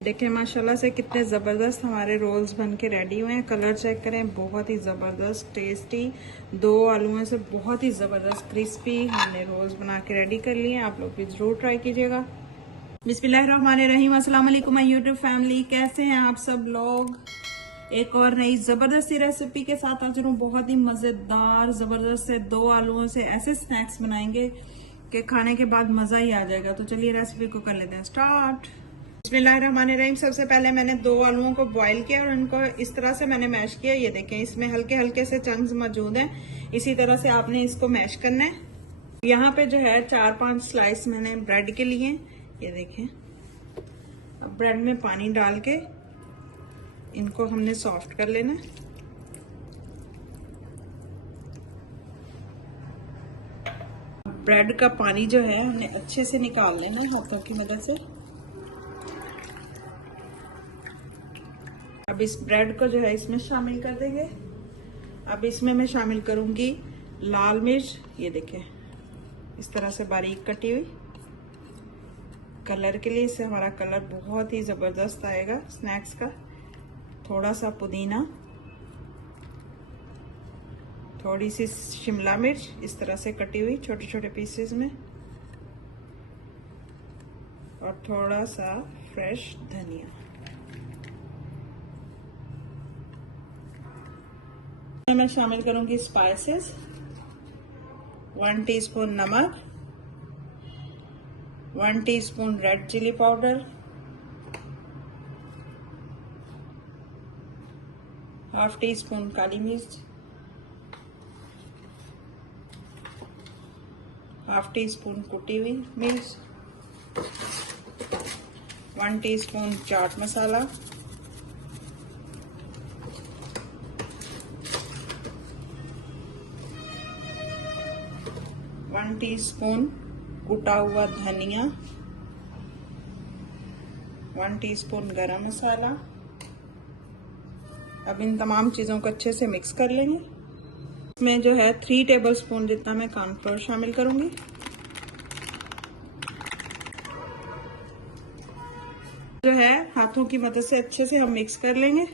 देखिए माशाल्लाह से कितने ज़बरदस्त हमारे रोल्स बन के रेडी हुए हैं। कलर चेक करें, बहुत ही ज़बरदस्त टेस्टी। 2 आलूओं से बहुत ही ज़बरदस्त क्रिस्पी हमने रोल्स बना के रेडी कर लिए हैं। आप लोग भी ज़रूर ट्राई कीजिएगा। बिस्मिल्लाहिर्रहमानिर्रहीम। अस्सलाम वालेकुम माय यूट्यूब फैमिली, कैसे हैं आप सब लोग। एक और नई ज़बरदस्ती रेसिपी के साथ हाजिर हूँ। बहुत ही मज़ेदार ज़बरदस्त से 2 आलूओं से ऐसे स्नैक्स बनाएंगे कि खाने के बाद मज़ा ही आ जाएगा। तो चलिए रेसिपी को कर लेते हैं स्टार्ट। बिस्मिल्लाहिर्रहमानिर्रहीम। सबसे पहले मैंने 2 आलूओं को बॉईल किया और उनको इस तरह से मैंने मैश किया। ये देखें, इसमें हल्के हल्के से चंक्स मौजूद हैं। इसी तरह से आपने इसको मैश करना है। यहाँ पे जो है 4-5 स्लाइस मैंने ब्रेड के लिए, ये देखें। अब ब्रेड में पानी डाल के इनको हमने सॉफ्ट कर लेना है। ब्रेड का पानी जो है हमने अच्छे से निकाल लेना है हाथों की मदद से। अब इस ब्रेड को जो है इसमें शामिल कर देंगे। अब इसमें मैं शामिल करूंगी लाल मिर्च, ये देखें इस तरह से बारीक कटी हुई, कलर के लिए। इससे हमारा कलर बहुत ही जबरदस्त आएगा स्नैक्स का। थोड़ा सा पुदीना, थोड़ी सी शिमला मिर्च इस तरह से कटी हुई छोटे छोटे पीसेस में, और थोड़ा सा फ्रेश धनिया। मैं शामिल करूंगी स्पाइसेस। 1 टीस्पून नमक, 1 teaspoon red chilli powder, ½ teaspoon काली मिर्च, ½ टीस्पून कुटी हुई मिर्च, 1 टीस्पून चाट मसाला, 1 टीस्पून कुटा हुआ धनिया, 1 टीस्पून गरम मसाला। अब इन तमाम चीज़ों को अच्छे से मिक्स कर लेंगे। इसमें जो है 3 टेबलस्पून जितना मैं कॉर्नफ्लोर शामिल करूंगी। जो है हाथों की मदद से अच्छे से हम मिक्स कर लेंगे।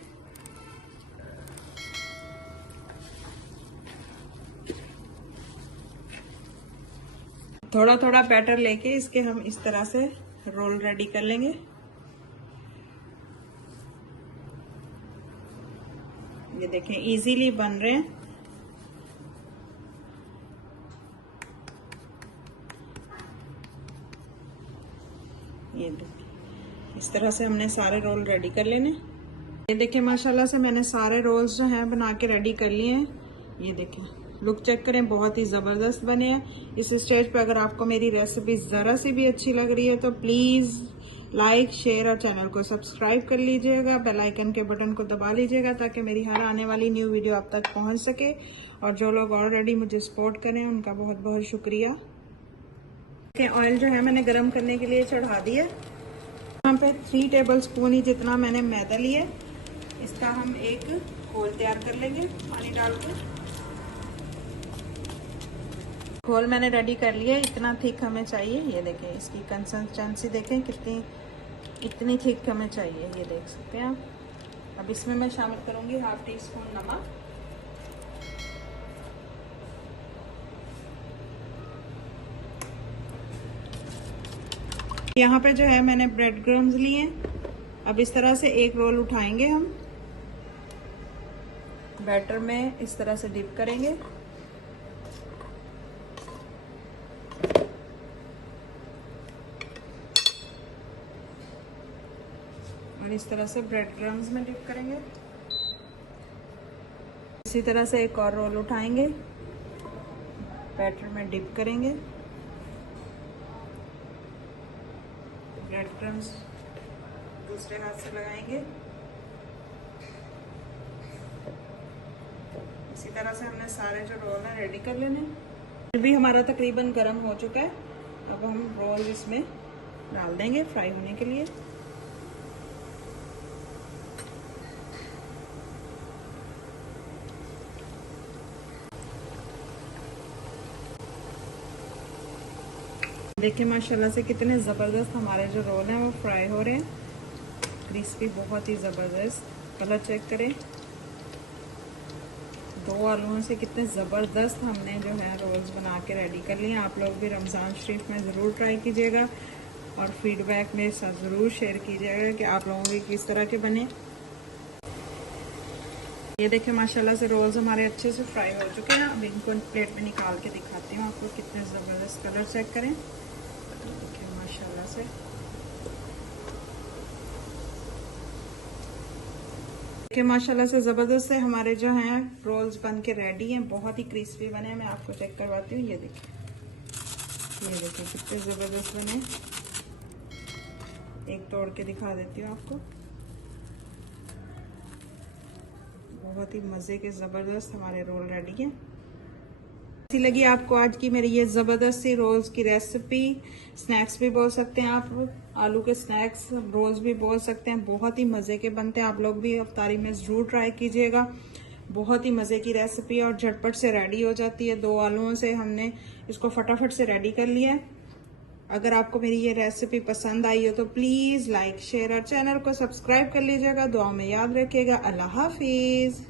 थोड़ा थोड़ा बैटर लेके इसके हम इस तरह से रोल रेडी कर लेंगे। ये देखें इजीली बन रहे हैं। ये देखिए इस तरह से हमने सारे रोल रेडी कर लेने। ये देखें माशाल्लाह से मैंने सारे रोल्स जो हैं बना के रेडी कर लिए हैं। ये देखें लुक चेक करें, बहुत ही ज़बरदस्त बने हैं। इस स्टेज पे अगर आपको मेरी रेसिपी ज़रा सी भी अच्छी लग रही है तो प्लीज़ लाइक, शेयर और चैनल को सब्सक्राइब कर लीजिएगा। बेल आइकन के बटन को दबा लीजिएगा ताकि मेरी हर आने वाली न्यू वीडियो आप तक पहुंच सके। और जो लोग ऑलरेडी मुझे सपोर्ट करें उनका बहुत बहुत शुक्रिया। ऑयल जो है मैंने गर्म करने के लिए चढ़ा दिया। यहाँ पे 3 टेबलस्पून ही जितना मैंने मैदा लिया। इसका हम एक घोल तैयार कर लेंगे पानी डाल के। घोल मैंने रेडी कर लिया। इतना थिक हमें चाहिए। ये देखें इसकी कंसिस्टेंसी देखें कितनी, इतनी थिक हमें चाहिए, ये देख सकते हैं आप। अब इसमें मैं शामिल करूंगी ½ टीस्पून नमक, यहाँ पे जो है मैंने ब्रेड क्रम्स लिए। अब इस तरह से एक रोल उठाएंगे हम, बैटर में इस तरह से डिप करेंगे। और इस तरह से ब्रेड क्रम्स में डिप करेंगे। इसी तरह से एक और रोल उठाएंगे, बैटर में डिप करेंगे, ब्रेड क्रम्स दूसरे हाथ से लगाएंगे। इसी तरह से हमने सारे जो रोल हैं रेडी कर लेने। फिर भी हमारा तकरीबन गर्म हो चुका है। अब हम रोल इसमें डाल देंगे फ्राई होने के लिए। देखिए माशाल्लाह से कितने ज़बरदस्त हमारे जो रोल हैं वो फ्राई हो रहे हैं। क्रिस्पी, बहुत ही ज़बरदस्त। कलर चेक करें, 2 आलूओं से कितने ज़बरदस्त हमने जो है रोल्स बना के रेडी कर लिए। आप लोग भी रमज़ान शरीफ में ज़रूर ट्राई कीजिएगा और फीडबैक मेरे साथ ज़रूर शेयर कीजिएगा कि आप लोगों के किस तरह के बने। ये देखिए माशाल्लाह से रोल्स हमारे अच्छे से फ्राई हो चुके हैं। अब इनको प्लेट में निकाल के दिखाती हूँ आपको कितने ज़बरदस्त। कलर चेक करें, देखिए माशाल्लाह से। देखिए माशाल्लाह से ज़बरदस्त से हमारे जो हैं रोल्स बन के रेडी हैं, बहुत ही क्रिस्पी बने हैं। मैं आपको चेक करवाती हूँ, ये देखिए कितने ज़बरदस्त बने। एक तोड़ के दिखा देती हूँ आपको, बहुत ही मज़े के ज़बरदस्त हमारे रोल रेडी हैं। कैसी लगी आपको आज की मेरी ये ज़बरदस्त सी रोल्स की रेसिपी? स्नैक्स भी बोल सकते हैं आप, आलू के स्नैक्स रोल्स भी बोल सकते हैं। बहुत ही मज़े के बनते हैं, आप लोग भी इफ्तारी में ज़रूर ट्राई कीजिएगा। बहुत ही मज़े की रेसिपी और झटपट से रेडी हो जाती है। 2 आलूओं से हमने इसको फटाफट से रेडी कर लिया है। अगर आपको मेरी ये रेसिपी पसंद आई हो तो प्लीज़ लाइक शेयर और चैनल को सब्सक्राइब कर लीजिएगा। दुआ में याद रखिएगा। अल्लाह हाफिज़।